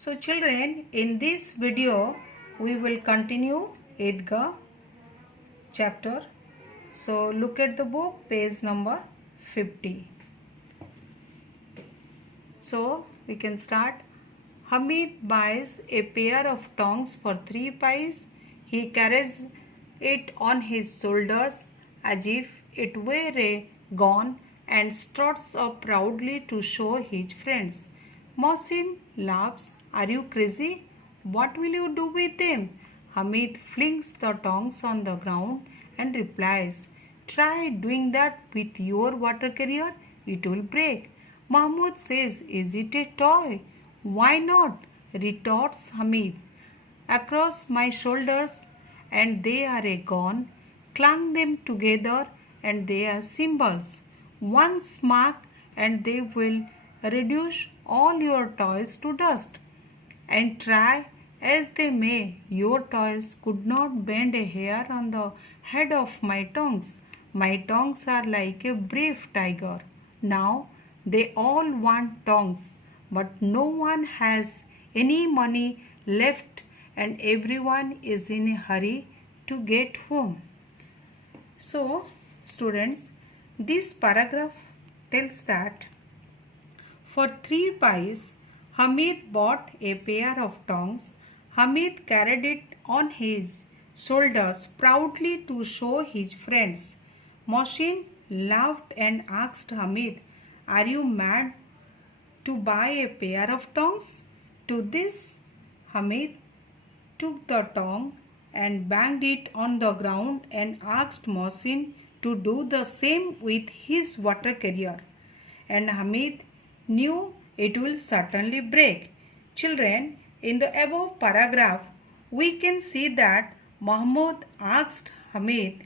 So children, in this video we will continue Edgar chapter. So look at the book, page number 50. So we can start. Hamid buys a pair of tongs for 3 pies. He carries it on his shoulders as if it were a gun and struts up proudly to show his friends. Mohsin laughs. Are you crazy? What will you do with them? Hamid flings the tongs on the ground and replies, try doing that with your water carrier. It will break. Mahmud says, is it a toy? Why not? Retorts Hamid. Across my shoulders, and they are a gun. Clang them together, and they are symbols. One smack, and they will reduce all your toys to dust. And try as they may, your toys could not bend a hair on the head of my tongs. My tongs are like a brave tiger. Now they all want tongs, but no one has any money left and everyone is in a hurry to get home. So, students, this paragraph tells that for 3 pies, Hamid bought a pair of tongs. Hamid carried it on his shoulders proudly to show his friends. Mohsin laughed and asked Hamid, are you mad to buy a pair of tongs? To this, Hamid took the tong and banged it on the ground and asked Mohsin to do the same with his water carrier. And Hamid knew it will certainly break. Children, in the above paragraph, we can see that Mahmud asked Hamid,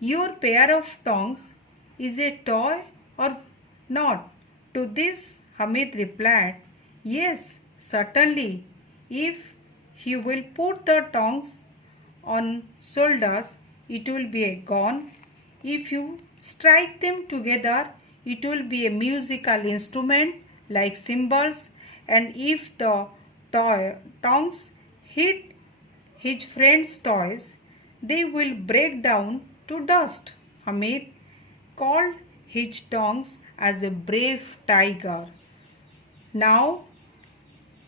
your pair of tongs is a toy or not? To this, Hamid replied, yes, certainly. If he will put the tongs on shoulders, it will be a gun. If you strike them together, it will be a musical instrument like cymbals, and if the tongs hit his friend's toys, they will break down to dust. Hamid called his tongs as a brave tiger. Now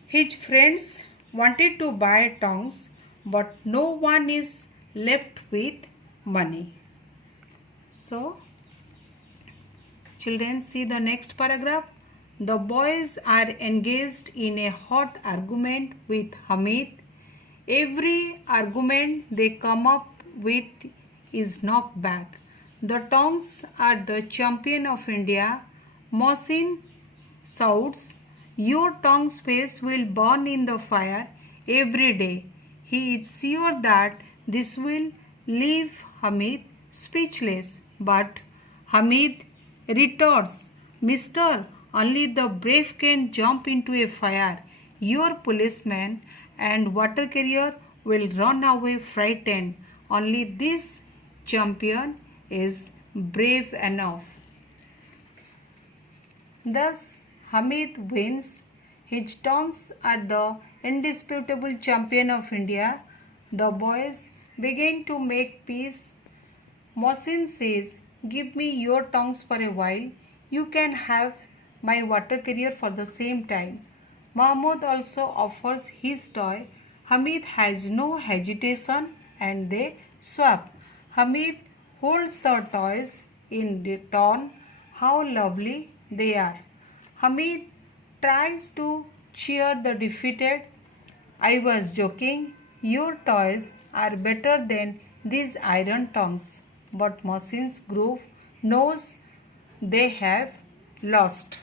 his friends wanted to buy tongs, but no one is left with money. So, children, see the next paragraph. The boys are engaged in a hot argument with Hamid. Every argument they come up with is knocked back. The tongs are the champion of India. Mohsin shouts, your tongue's face will burn in the fire every day. He is sure that this will leave Hamid speechless. But Hamid retorts, Mister, only the brave can jump into a fire. Your policeman and water carrier will run away frightened. Only this champion is brave enough. Thus, Hamid wins. His tongs are the indisputable champion of India. The boys begin to make peace. Mohsin says, give me your tongs for a while. You can have my water carrier for the same time. Mahmud also offers his toy. Hamid has no hesitation and they swap. Hamid holds the toys in return. How lovely they are. Hamid tries to cheer the defeated. I was joking. Your toys are better than these iron tongs. But Mohsin's group knows they have lost.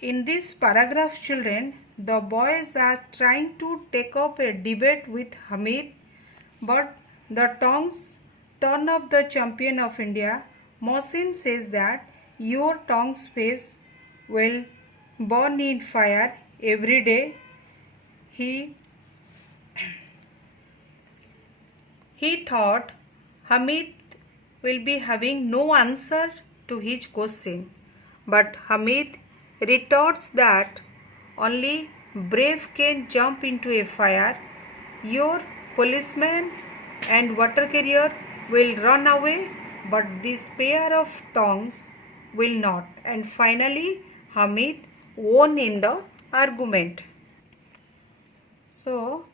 In this paragraph, children, the boys are trying to take up a debate with Hamid, but the tongs turn of the champion of India. Mohsin says that your tongue's face will burn in fire every day. He thought Hamid will be having no answer to his question, but Hamid retorts that only brave can jump into a fire. Your policeman and water carrier will run away, but this pair of tongs will not. And finally, Hamid won in the argument. So,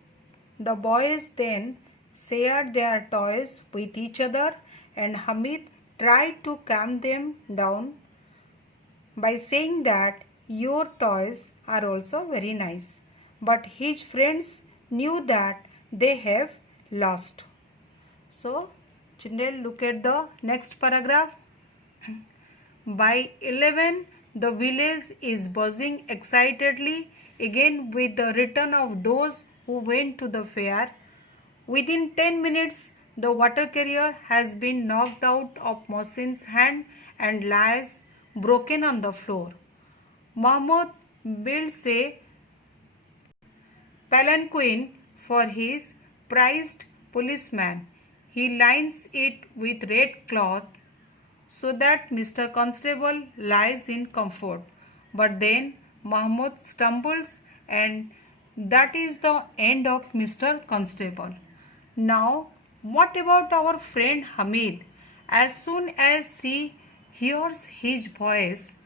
the boys then shared their toys with each other, and Hamid tried to calm them down by saying that your toys are also very nice. But his friends knew that they have lost. So, children, look at the next paragraph. By 11, the village is buzzing excitedly again with the return of those who went to the fair. Within 10 minutes, the water carrier has been knocked out of Mohsin's hand and lies broken on the floor. Mahmud builds a palanquin for his prized policeman. He lines it with red cloth so that Mr. Constable lies in comfort. But then Mahmud stumbles, and that is the end of Mr. Constable. Now, what about our friend Hamid? As soon as she hears his voice,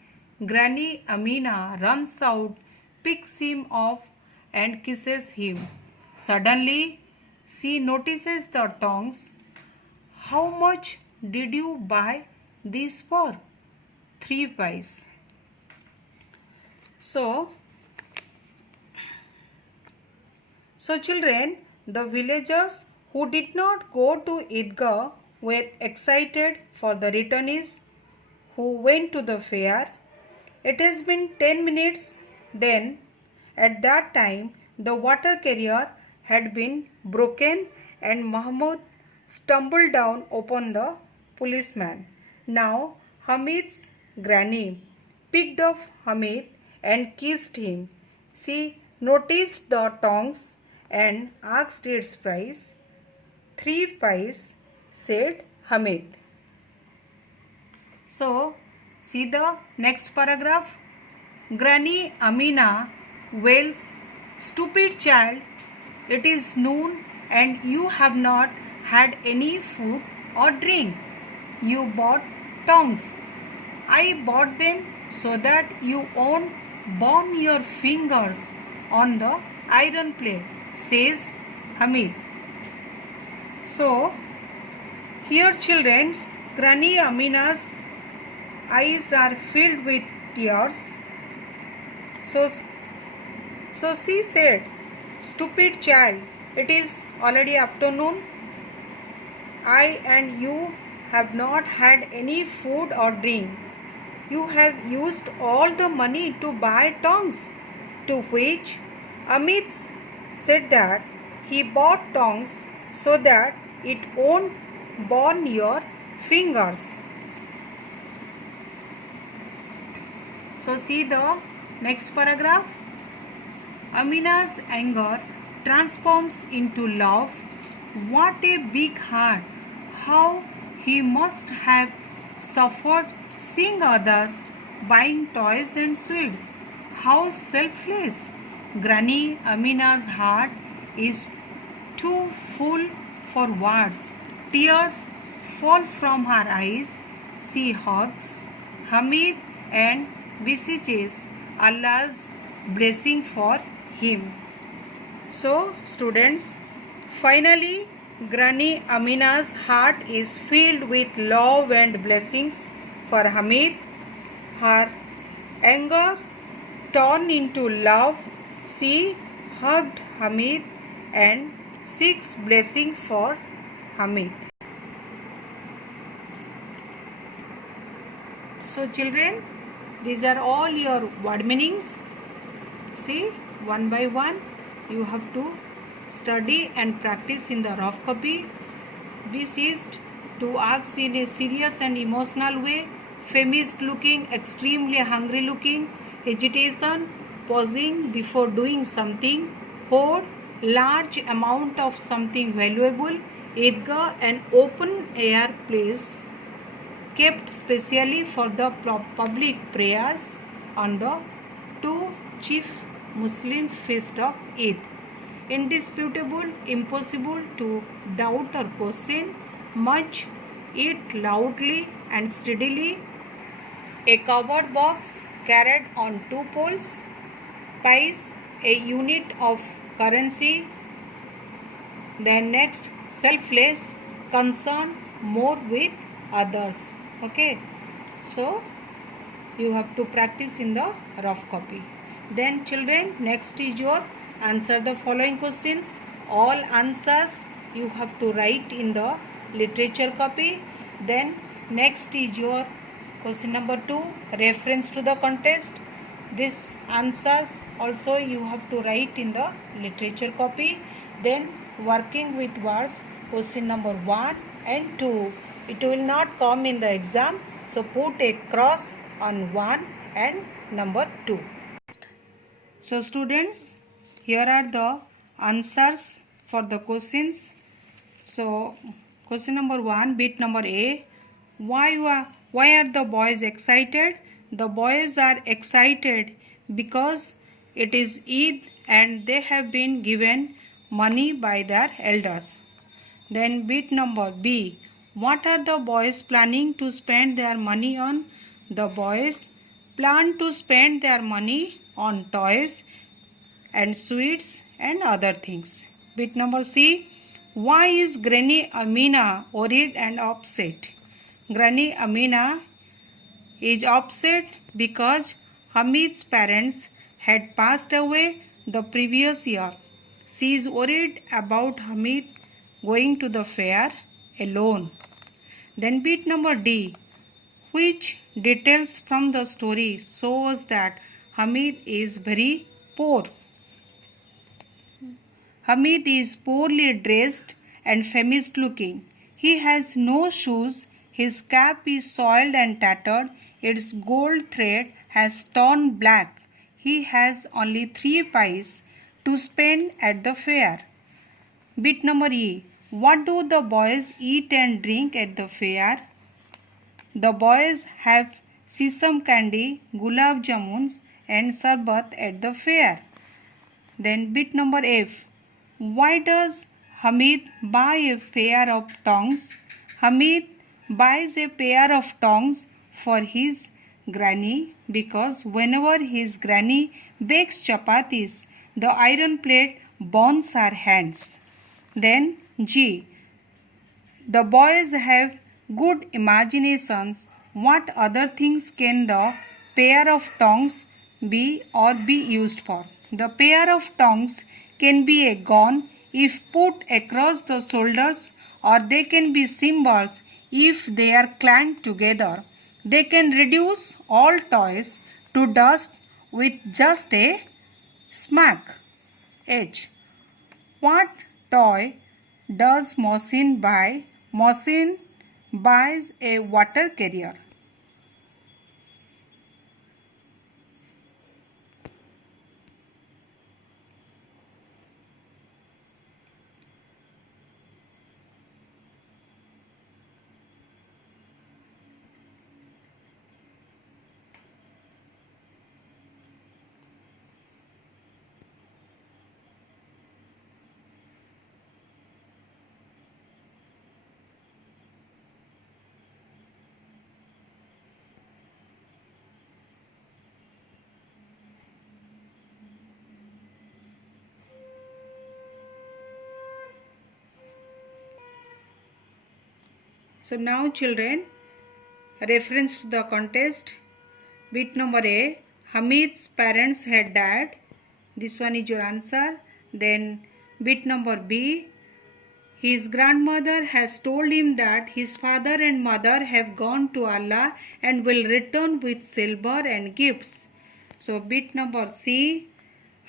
Granny Amina runs out, picks him up, and kisses him. Suddenly, she notices the tongs. How much did you buy these for? 3 pice. So children, the villagers who did not go to Idgah were excited for the returnees who went to the fair. It has been 10 minutes then. At that time, the water carrier had been broken and Mahmud stumbled down upon the policeman. Now, Hamid's granny picked up Hamid and kissed him. She noticed the tongs and asked its price. 3 pice, said Hamid. So, see the next paragraph. Granny Amina wails, "Stupid child, it is noon and you have not had any food or drink. You bought tongs. I bought them so that you won't burn your fingers on the iron plate," says Hamid. So, here children, Granny Amina's eyes are filled with tears. So she said, "Stupid child, it is already afternoon. I and you have not had any food or drink. You have used all the money to buy tongs." To which Amit said that he bought tongs so that it won't burn your fingers. So see the next paragraph. Amina's anger transforms into love. What a big heart! How he must have suffered seeing others buying toys and sweets. How selfless! Granny Amina's heart is too full for words. Tears fall from her eyes. She hugs Hamid and beseeches Allah's blessing for him. So, students, finally, Granny Amina's heart is filled with love and blessings for Hamid. Her anger turned into love. She hugged Hamid and seeks blessing for Hamid. So children, these are all your word meanings. See, one by one you have to study and practice in the rough copy. Be ceased to ask in a serious and emotional way. Famished looking, extremely hungry looking, hesitation, pausing before doing something, hoard, large amount of something valuable, Idgah, an open air place kept specially for the public prayers on the two chief Muslim feasts of Eid. Indisputable, impossible to doubt or question, much, eat loudly and steadily. A covered box carried on two poles, pies, a unit of currency. Then next, selfless, concern more with others. Okay, so you have to practice in the rough copy. Then children, next is your answer the following questions. All answers you have to write in the literature copy. Then next is your question number 2, reference to the contest. This answers also you have to write in the literature copy. Then working with words, question number 1 and 2. It will not come in the exam, so put a cross on 1 and number 2. So students, here are the answers for the questions. So question number 1, bit number A. Why are the boys excited? The boys are excited because it is Eid and they have been given money by their elders. Then bit number B. What are the boys planning to spend their money on? The boys plan to spend their money on toys and sweets and other things. Bit number C. Why is Granny Amina worried and upset? Granny Amina is upset because Hamid's parents had passed away the previous year. She is worried about Hamid going to the fair alone. Then bit number D. Which details from the story shows that Hamid is very poor? Hamid is poorly dressed and famished looking. He has no shoes. His cap is soiled and tattered. Its gold thread has turned black. He has only 3 pies to spend at the fair. Bit number E. What do the boys eat and drink at the fair? The boys have sesame candy, gulab jamuns and sarbat at the fair. Then bit number F. Why does Hamid buy a pair of tongs? Hamid buys a pair of tongs for his granny because whenever his granny bakes chapatis, the iron plate burns her hands. Then G. The boys have good imaginations. What other things can the pair of tongs be used for? The pair of tongs can be a gun if put across the shoulders, or they can be cymbals if they are clanked together. They can reduce all toys to dust with just a smack. H. What toy does Mohsin buy? Mohsin buys a water carrier. So now children, reference to the contest. Bit number A. Hamid's parents had died. This one is your answer. Then bit number B. His grandmother has told him that his father and mother have gone to Allah and will return with silver and gifts. So bit number C.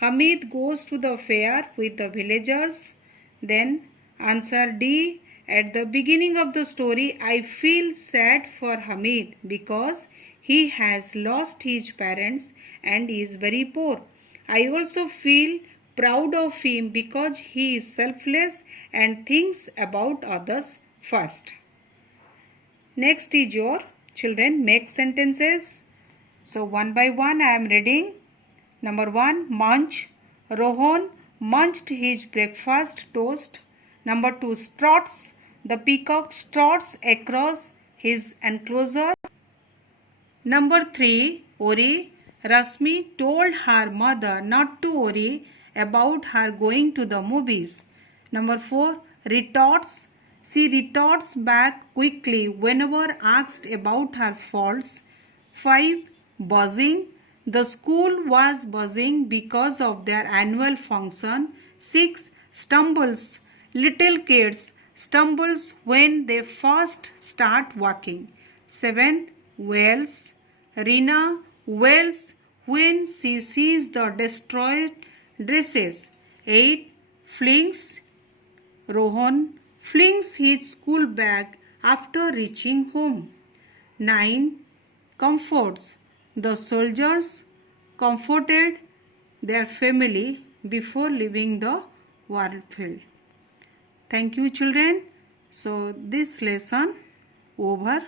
Hamid goes to the fair with the villagers. Then answer D. At the beginning of the story, I feel sad for Hamid because he has lost his parents and is very poor. I also feel proud of him because he is selfless and thinks about others first. Next is your children make sentences. So one by one I am reading. Number 1, munch. Rohan munched his breakfast toast. Number 2, struts. The peacock struts across his enclosure. Number 3, worry. Rasmi told her mother not to worry about her going to the movies. Number 4, retorts. She retorts back quickly whenever asked about her faults. 5, buzzing. The school was buzzing because of their annual function. 6, stumbles. Little kids stumbles when they first start walking. 7, wails. Rina wails when she sees the destroyed dresses. 8, flings. Rohan flings his school bag after reaching home. 9, comforts. The soldiers comforted their family before leaving the battlefield. Thank you, children. So this lesson over.